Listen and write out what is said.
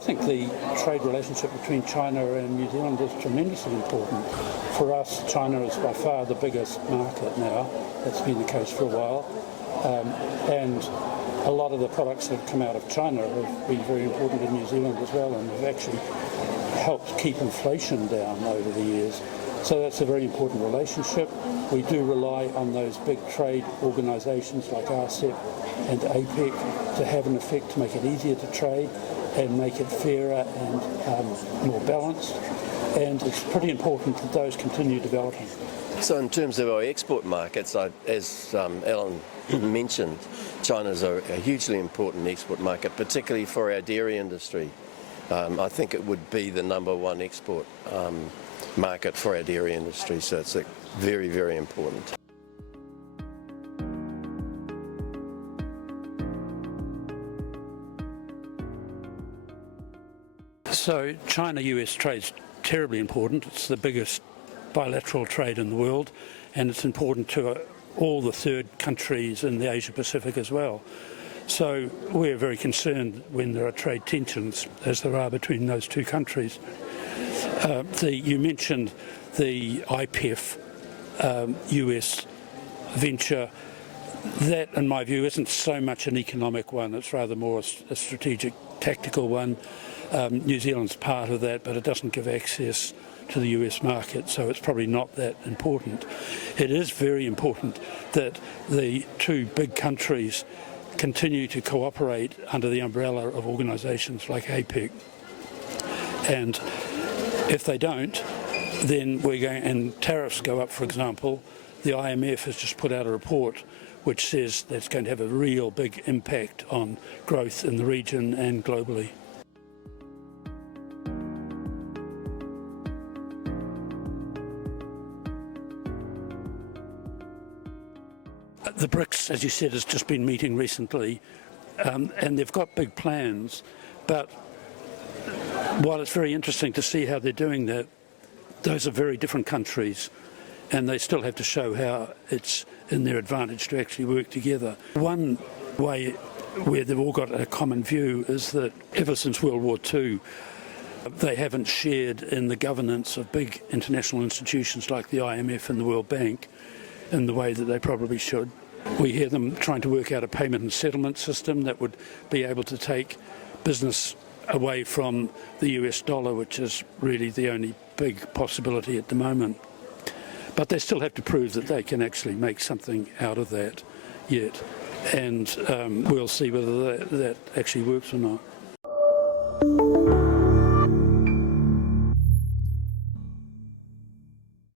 think the trade relationship between China and New Zealand is tremendously important. For us, China is by far the biggest market now. That's been the case for a while. And a lot of the products that have come out of China have been very important in New Zealand as well, and have actually helped keep inflation down over the years. So that's a very important relationship. We do rely on those big trade organisations like RCEP and APEC to have an effect to make it easier to trade and make it fairer and more balanced. And it's pretty important that those continue developing. So in terms of our export markets, as Alan mentioned, China's a hugely important export market, particularly for our dairy industry. I think it would be the #1 export market for our dairy industry, so it's very, very important. So China-U.S. trade's terribly important. It's the biggest bilateral trade in the world, and it's important to all the third countries in the Asia Pacific as well. So we're very concerned when there are trade tensions, as there are between those two countries. You mentioned the IPEF US venture. That, in my view, isn't so much an economic one. It's rather more a strategic, tactical one. New Zealand's part of that, but it doesn't give access to the US market, so it's probably not that important. It is very important that the two big countries continue to cooperate under the umbrella of organisations like APEC. And if they don't, then and tariffs go up, for example. The IMF has just put out a report which says that's going to have a real big impact on growth in the region and globally. The BRICS, as you said, has just been meeting recently, and they've got big plans, but while it's very interesting to see how they're doing that, those are very different countries, and they still have to show how it's in their advantage to actually work together. One way where they've all got a common view is that ever since World War II, they haven't shared in the governance of big international institutions like the IMF and the World Bank in the way that they probably should. We hear them trying to work out a payment and settlement system that would be able to take business away from the US dollar, which is really the only big possibility at the moment. But they still have to prove that they can actually make something out of that yet. And we'll see whether that actually works or not.